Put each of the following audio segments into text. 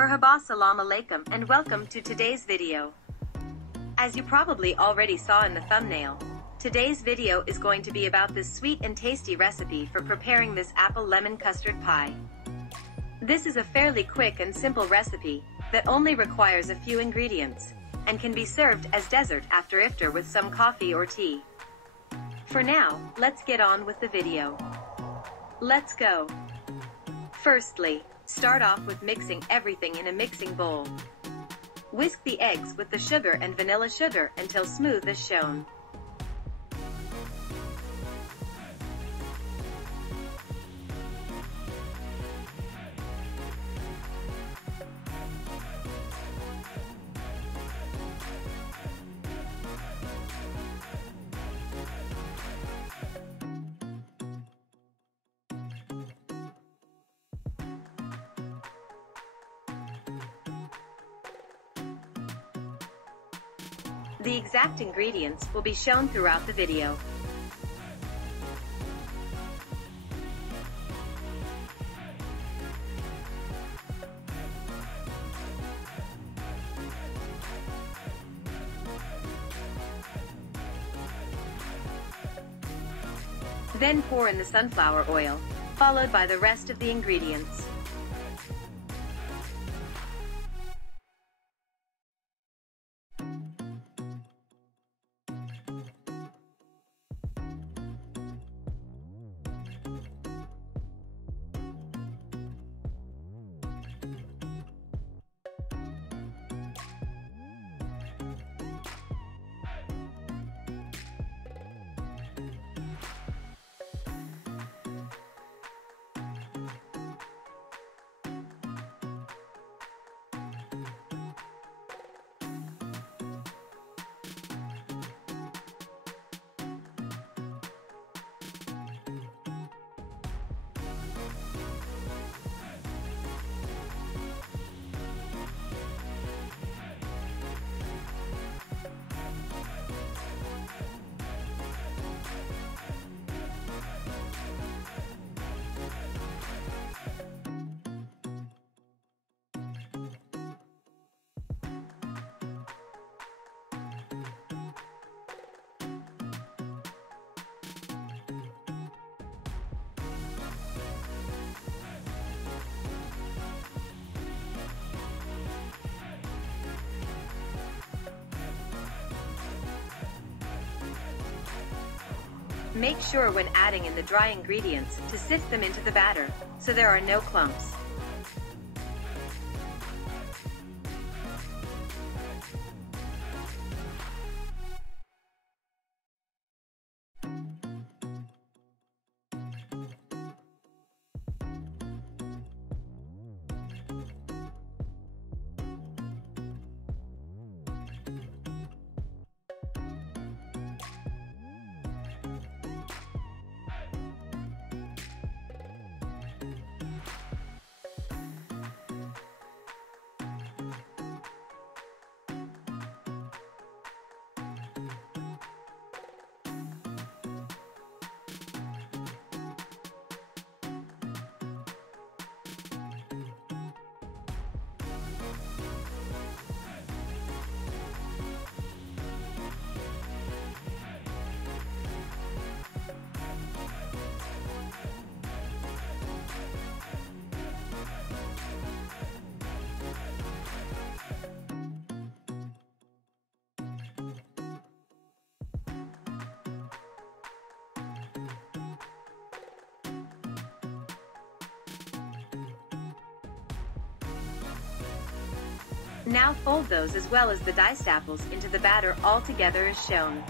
Merhaba, salam alaikum, and welcome to today's video. As you probably already saw in the thumbnail, today's video is going to be about this sweet and tasty recipe for preparing this apple lemon custard pie. This is a fairly quick and simple recipe that only requires a few ingredients and can be served as dessert after iftar with some coffee or tea. For now, let's get on with the video. Let's go. Firstly, start off with mixing everything in a mixing bowl. Whisk the eggs with the sugar and vanilla sugar until smooth as shown. The exact ingredients will be shown throughout the video. Then pour in the sunflower oil, followed by the rest of the ingredients. Make sure when adding in the dry ingredients to sift them into the batter, so there are no clumps. Now fold those as well as the diced apples into the batter all together as shown.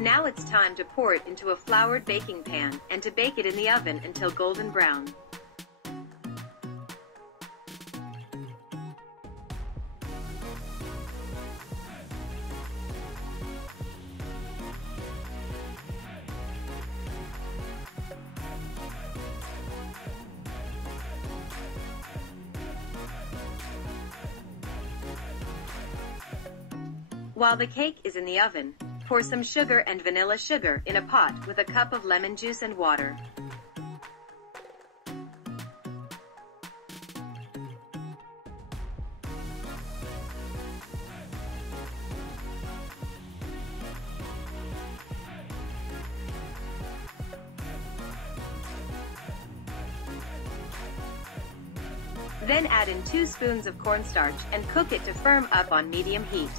Now it's time to pour it into a floured baking pan and to bake it in the oven until golden brown. While the cake is in the oven, pour some sugar and vanilla sugar in a pot with a cup of lemon juice and water. Then add in 2 spoons of cornstarch and cook it to firm up on medium heat.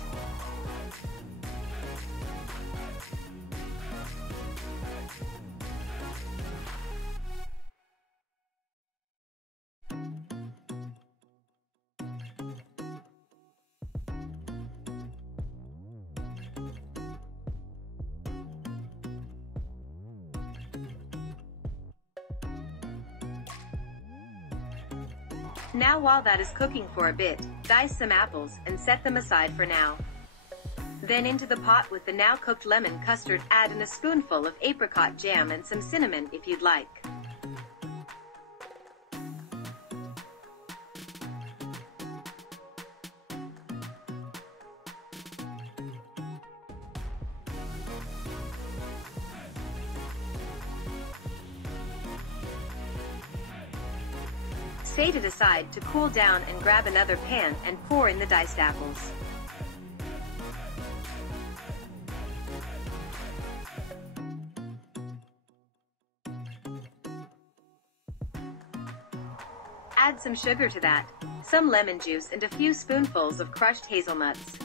Now while that is cooking for a bit, dice some apples and set them aside for now. Then into the pot with the now cooked lemon custard add in a spoonful of apricot jam and some cinnamon if you'd like. Set it aside to cool down and grab another pan and pour in the diced apples. Add some sugar to that, some lemon juice and a few spoonfuls of crushed hazelnuts.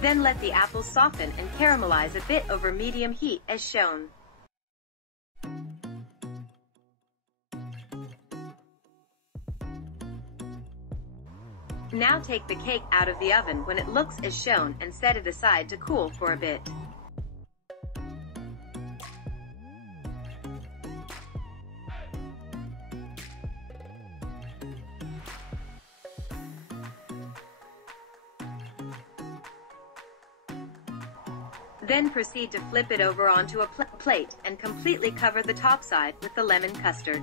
Then let the apples soften and caramelize a bit over medium heat as shown. Now take the cake out of the oven when it looks as shown and set it aside to cool for a bit. Then proceed to flip it over onto a plate and completely cover the top side with the lemon custard.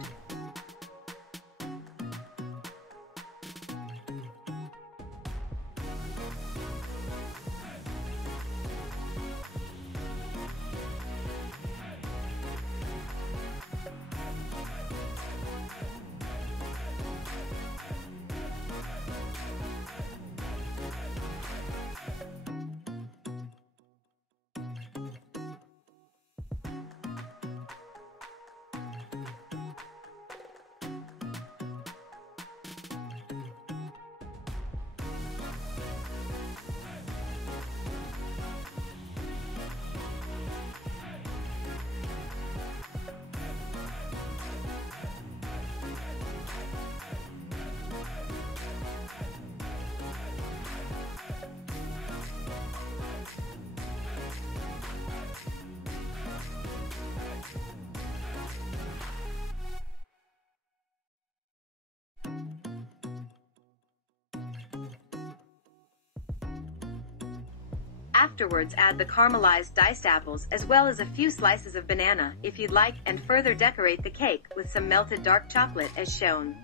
Afterwards add the caramelized diced apples as well as a few slices of banana if you'd like and further decorate the cake with some melted dark chocolate as shown.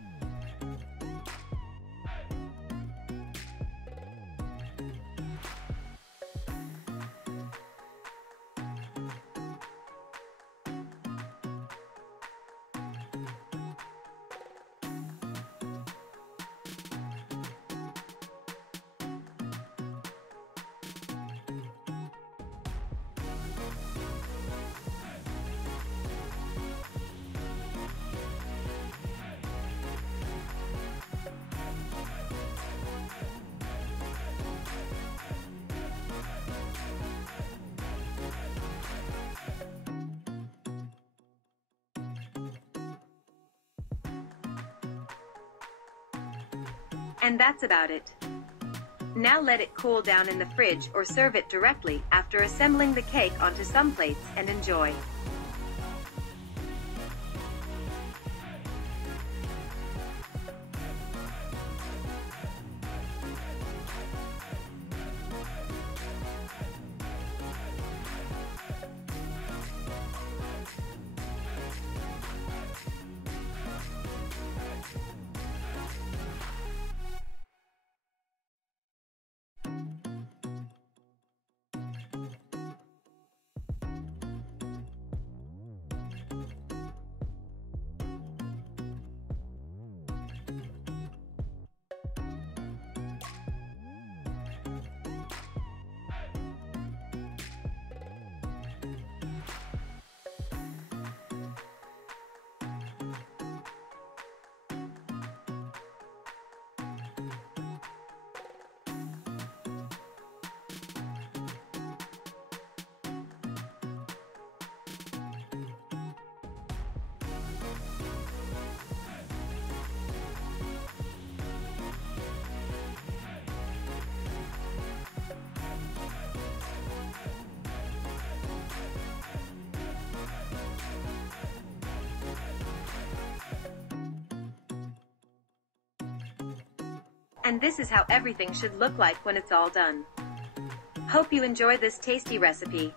And that's about it. Now let it cool down in the fridge or serve it directly after assembling the cake onto some plates and enjoy. And this is how everything should look like when it's all done. Hope you enjoy this tasty recipe.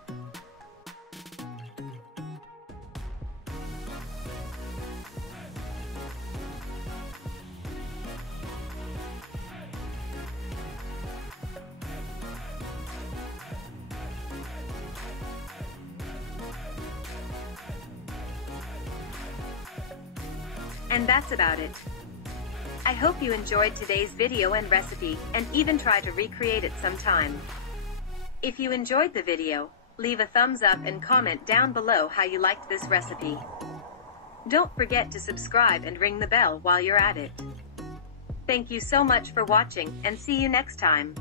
And that's about it. I hope you enjoyed today's video and recipe, and even try to recreate it sometime. If you enjoyed the video, leave a thumbs up and comment down below how you liked this recipe. Don't forget to subscribe and ring the bell while you're at it. Thank you so much for watching, and see you next time.